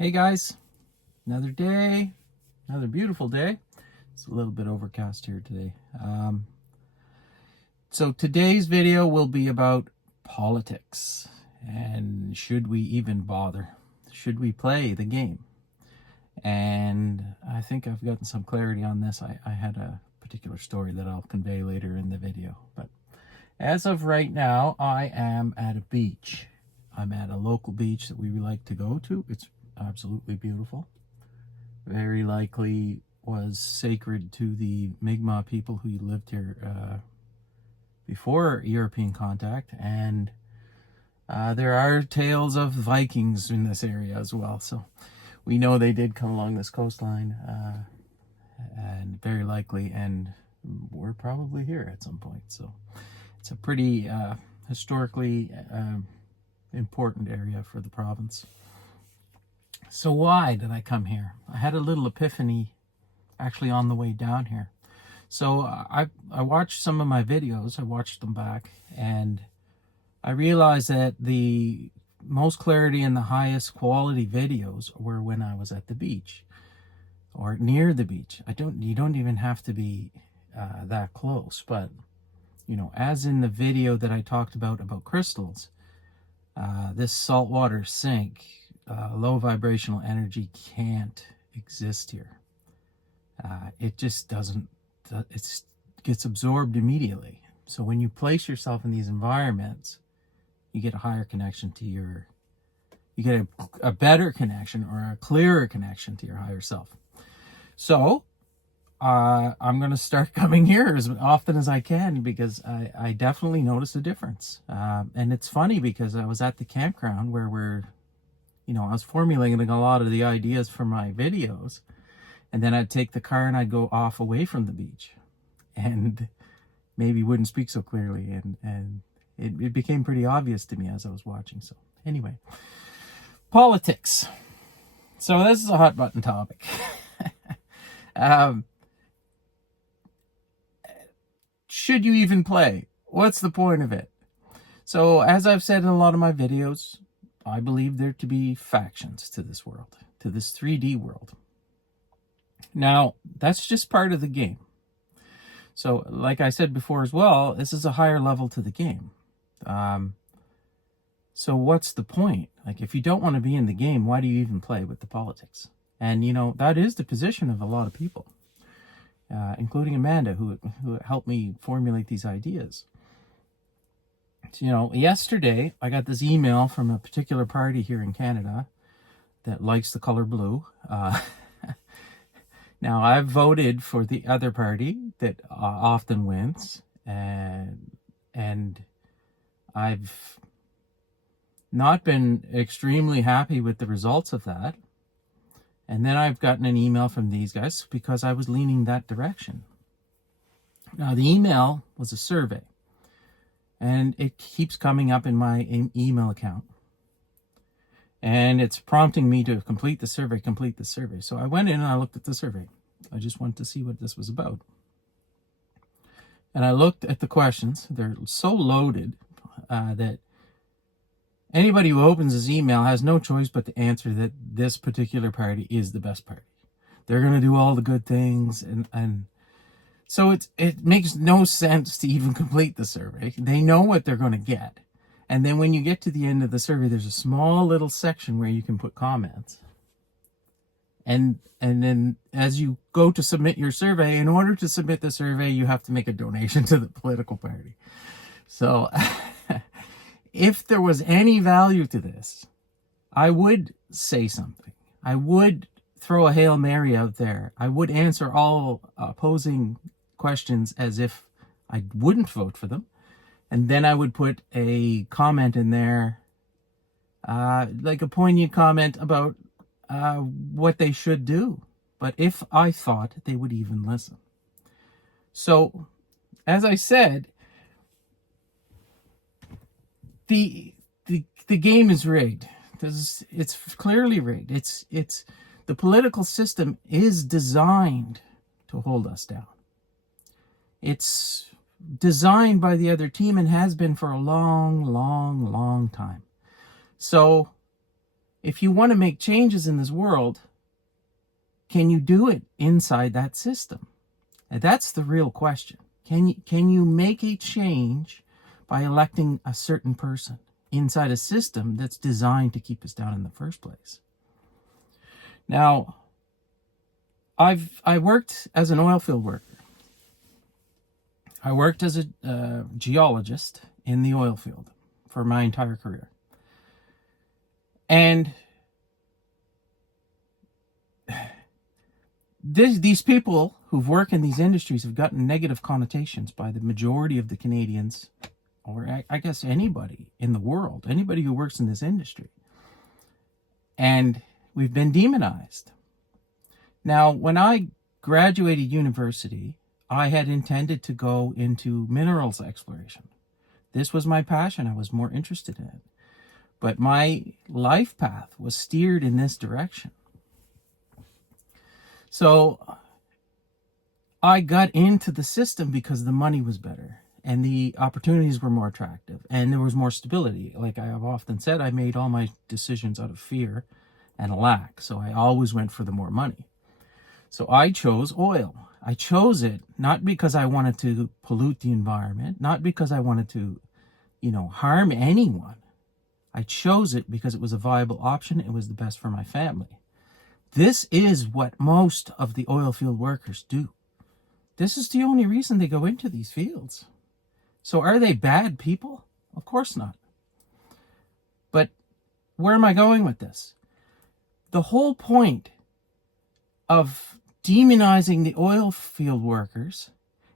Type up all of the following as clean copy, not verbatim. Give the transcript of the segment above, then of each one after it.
Hey guys, another day, another beautiful day. It's a little bit overcast here today. So today's video will be about politics and should we even bother? Should we play the game? And I think I've gotten some clarity on this. I had a particular story that I'll convey later in the video. But as of right now, I am at a beach. I'm at a local beach that we like to go to. It's absolutely beautiful. Very likely was sacred to the Mi'kmaq people who lived here before European contact, and there are tales of Vikings in this area as well. So we know they did come along this coastline, and very likely, and we're probably here at some point. So it's a pretty historically important area for the province. So why did I come here? I had a little epiphany actually on the way down here. So I watched some of my videos, I watched them back, and I realized that the most clarity and the highest quality videos were when I was at the beach or near the beach. You don't even have to be that close, but you know, as in the video that I talked about crystals, this saltwater sink, low vibrational energy can't exist here. It just doesn't, it gets absorbed immediately. So when you place yourself in these environments, you get a higher connection to you get a better connection or a clearer connection to your higher self. So I'm going to start coming here as often as I can because I definitely notice a difference. And it's funny because I was at the campground where I was formulating a lot of the ideas for my videos, and then I'd take the car and I'd go off away from the beach and maybe wouldn't speak so clearly, and it became pretty obvious to me as I was watching. So anyway, politics. So this is a hot button topic. Should you even play? What's the point of it? So as I've said in a lot of my videos, I believe there to be factions to this world, to this 3D world. Now, that's just part of the game. So, like I said before as well, this is a higher level to the game. So what's the point? Like, if you don't want to be in the game, why do you even play with the politics? And, that is the position of a lot of people, including Amanda, who helped me formulate these ideas. So, yesterday, I got this email from a particular party here in Canada that likes the color blue. Now, I've voted for the other party that often wins, and I've not been extremely happy with the results of that. And then I've gotten an email from these guys because I was leaning that direction. Now, the email was a survey, and it keeps coming up in my email account. And it's prompting me to complete the survey. So I went in and I looked at the survey. I just wanted to see what this was about. And I looked at the questions. They're so loaded that anybody who opens this email has no choice but to answer that this particular party is the best party. They're going to do all the good things. And so it makes no sense to even complete the survey. They know what they're going to get. And then when you get to the end of the survey, there's a small little section where you can put comments. And then as you go to submit your survey, in order to submit the survey, you have to make a donation to the political party. So if there was any value to this, I would say something. I would throw a Hail Mary out there. I would answer all opposing questions as if I wouldn't vote for them. And then I would put a comment in there, like a poignant comment about what they should do. But if I thought they would even listen. So, as I said, the game is rigged. It's clearly rigged. It's the political system is designed to hold us down. It's designed by the other team and has been for a long time. So if you want to make changes in this world, can you do it inside that system? And that's the real question. Can you make a change by electing a certain person inside a system that's designed to keep us down in the first place? Now, I worked as an oil field worker. I worked as a geologist in the oil field for my entire career. And these people who've worked in these industries have gotten negative connotations by the majority of the Canadians, or I guess anybody in the world, anybody who works in this industry. And we've been demonized. Now, when I graduated university, I had intended to go into minerals exploration. This was my passion. I was more interested in it. But my life path was steered in this direction. So I got into the system because the money was better and the opportunities were more attractive and there was more stability. Like I have often said, I made all my decisions out of fear and lack. So I always went for the more money. So I chose oil. I chose it not because I wanted to pollute the environment, not because I wanted to, harm anyone. I chose it because it was a viable option. It was the best for my family. This is what most of the oil field workers do. This is the only reason they go into these fields. So are they bad people? Of course not. But where am I going with this? The whole point of demonizing the oil field workers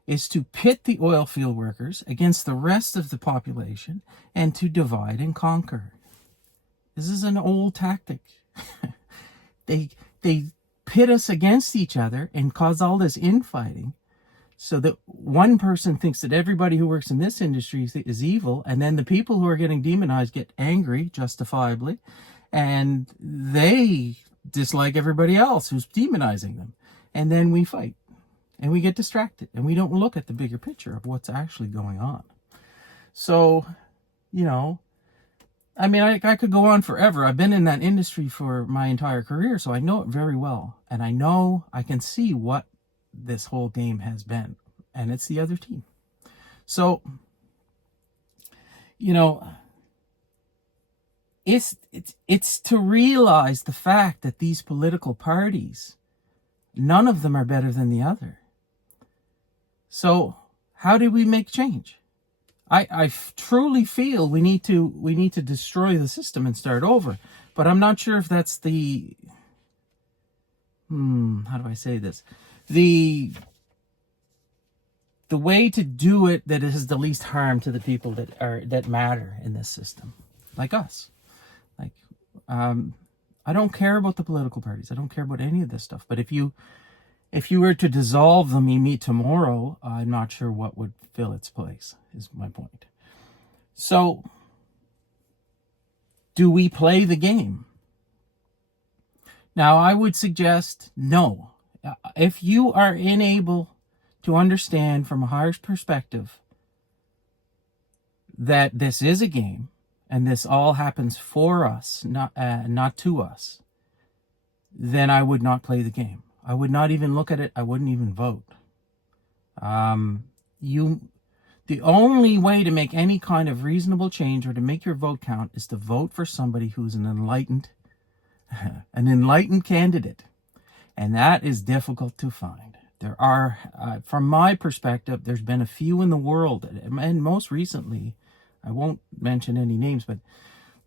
is to pit the oil field workers against the rest of the population and to divide and conquer. This is an old tactic. They pit us against each other and cause all this infighting so that one person thinks that everybody who works in this industry is evil, and then the people who are getting demonized get angry, justifiably, and they dislike everybody else who's demonizing them. And then we fight, and we get distracted, and we don't look at the bigger picture of what's actually going on. So, I could go on forever. I've been in that industry for my entire career, so I know it very well. And I can see what this whole game has been. And it's the other team. So, it's to realize the fact that these political parties, none of them are better than the other. So how do we make change? I truly feel we need to destroy the system and start over. But I'm not sure if that's the how do I say this? The way to do it that is the least harm to the people that matter in this system, like us. Like I don't care about the political parties. I don't care about any of this stuff. But if you were to dissolve them tomorrow, I'm not sure what would fill its place, is my point. So, do we play the game? Now, I would suggest no. If you are unable to understand from a higher perspective that this is a game and this all happens for us, not to us, then I would not play the game. I would not even look at it. I wouldn't even vote. The only way to make any kind of reasonable change or to make your vote count is to vote for somebody who's an enlightened candidate. And that is difficult to find. There are, from my perspective, there's been a few in the world, and most recently, I won't mention any names, but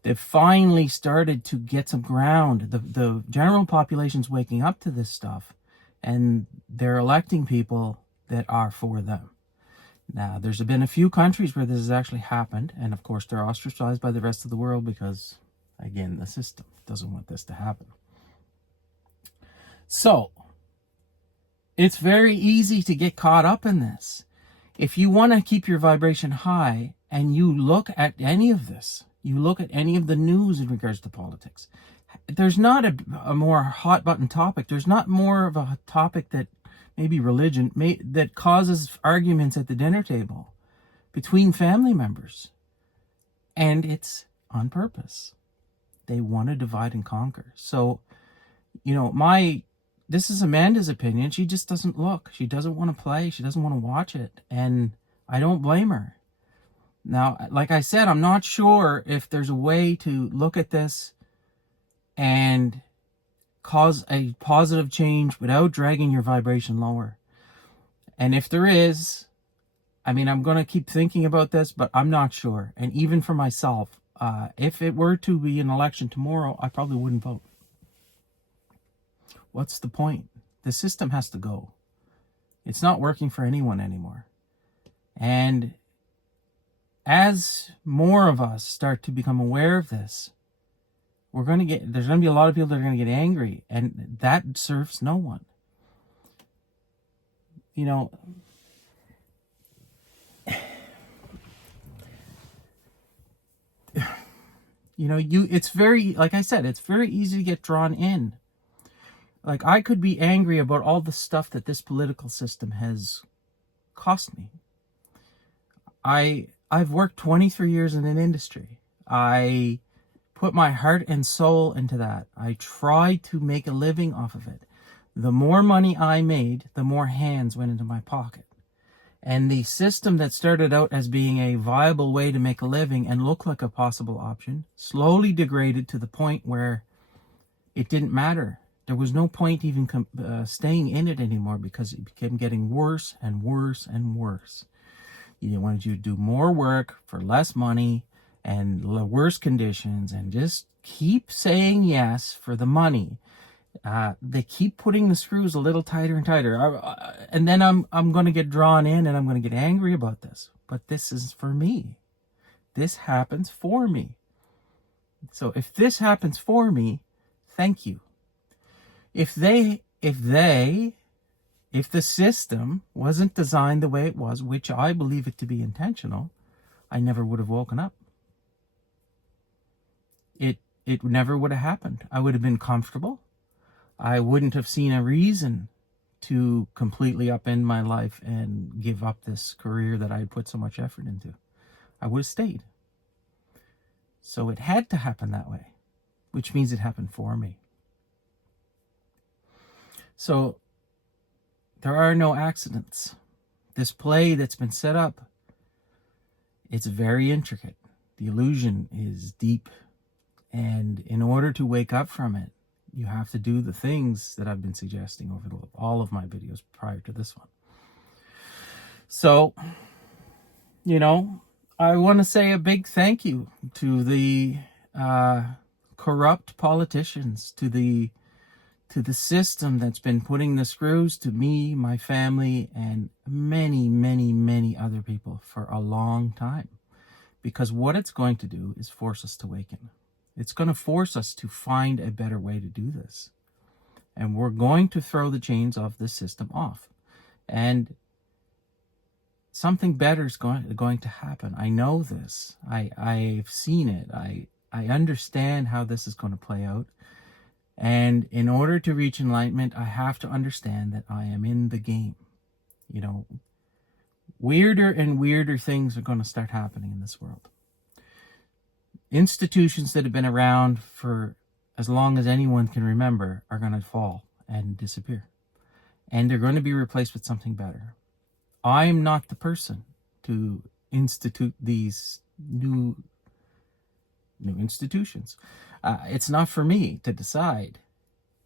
they've finally started to get some ground. The general population's waking up to this stuff, and they're electing people that are for them. Now, there's been a few countries where this has actually happened, and of course they're ostracized by the rest of the world because, again, the system doesn't want this to happen. So, it's very easy to get caught up in this. If you want to keep your vibration high and you look at any of this, you look at any of the news in regards to politics, there's not a more hot button topic. There's not more of a topic that maybe religion that causes arguments at the dinner table between family members. And it's on purpose. They want to divide and conquer. So, this is Amanda's opinion. She just doesn't look. She doesn't want to play. She doesn't want to watch it. And I don't blame her. Now, like I said, I'm not sure if there's a way to look at this and cause a positive change without dragging your vibration lower. And if there is, I'm going to keep thinking about this, but I'm not sure. And even for myself, if it were to be an election tomorrow, I probably wouldn't vote. What's the point? The system has to go. It's not working for anyone anymore. And as more of us start to become aware of this, there's going to be a lot of people that are going to get angry, and that serves no one. It's very, like I said, it's very easy to get drawn in. Like, I could be angry about all the stuff that this political system has cost me. I've worked 23 years in an industry. I put my heart and soul into that. I tried to make a living off of it. The more money I made, the more hands went into my pocket. And the system that started out as being a viable way to make a living and look like a possible option slowly degraded to the point where it didn't matter. There was no point even staying in it anymore, because it became getting worse and worse and worse. They wanted you to do more work for less money and worse conditions, and just keep saying yes for the money. They keep putting the screws a little tighter and tighter. And then I'm going to get drawn in, and I'm going to get angry about this. But this is for me. This happens for me. So if this happens for me, thank you. If the system wasn't designed the way it was, which I believe it to be intentional, I never would have woken up. It never would have happened. I would have been comfortable. I wouldn't have seen a reason to completely upend my life and give up this career that I had put so much effort into. I would have stayed. So it had to happen that way, which means it happened for me. So there are no accidents. This play that's been set up, it's very intricate. The illusion is deep. And in order to wake up from it, you have to do the things that I've been suggesting over all of my videos prior to this one. So, I want to say a big thank you to the corrupt politicians, to the system that's been putting the screws to me, my family, and many, many, many other people for a long time. Because what it's going to do is force us to awaken. It's going to force us to find a better way to do this. And we're going to throw the chains of the system off. And something better is going to happen. I know this. I've seen it. I understand how this is going to play out. And in order to reach enlightenment, I have to understand that I am in the game. Weirder and weirder things are going to start happening in this world. Institutions that have been around for as long as anyone can remember are going to fall and disappear. And they're going to be replaced with something better. I'm not the person to institute these new institutions. It's not for me to decide,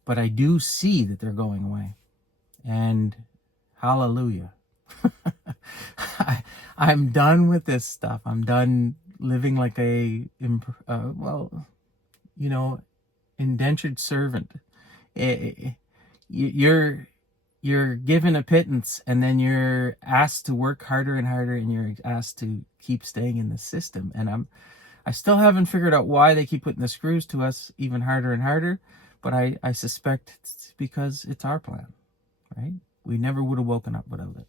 but I do see that they're going away. And hallelujah. I'm done with this stuff. I'm done living like a indentured servant. You're given a pittance, and then you're asked to work harder and harder, and you're asked to keep staying in the system. And I still haven't figured out why they keep putting the screws to us even harder and harder, but I suspect it's because it's our plan, right? We never would have woken up without it.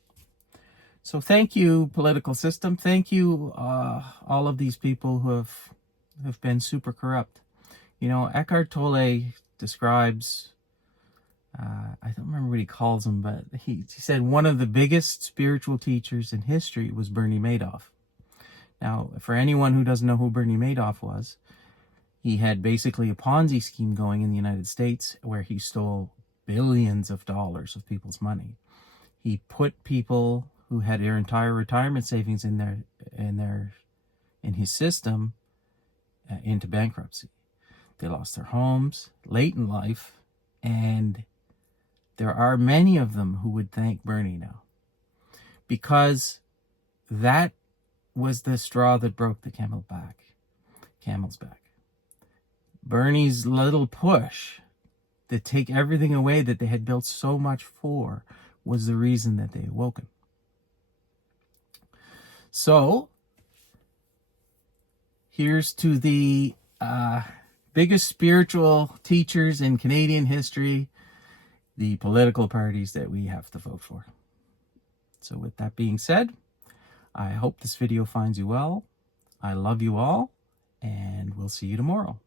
So thank you, political system. Thank you, all of these people who have been super corrupt. Eckhart Tolle describes, I don't remember what he calls him, but he said one of the biggest spiritual teachers in history was Bernie Madoff. Now, for anyone who doesn't know who Bernie Madoff was, He had basically a Ponzi scheme going in the United States where he stole billions of dollars of people's money. He put people who had their entire retirement savings in his system into bankruptcy. They lost their homes late in life, and there are many of them who would thank Bernie now, because that was the straw that broke the camel's back. Bernie's little push to take everything away that they had built so much for was the reason that they awoken. So here's to the biggest spiritual teachers in Canadian history, the political parties that we have to vote for. So with that being said, I hope this video finds you well. I love you all, and we'll see you tomorrow.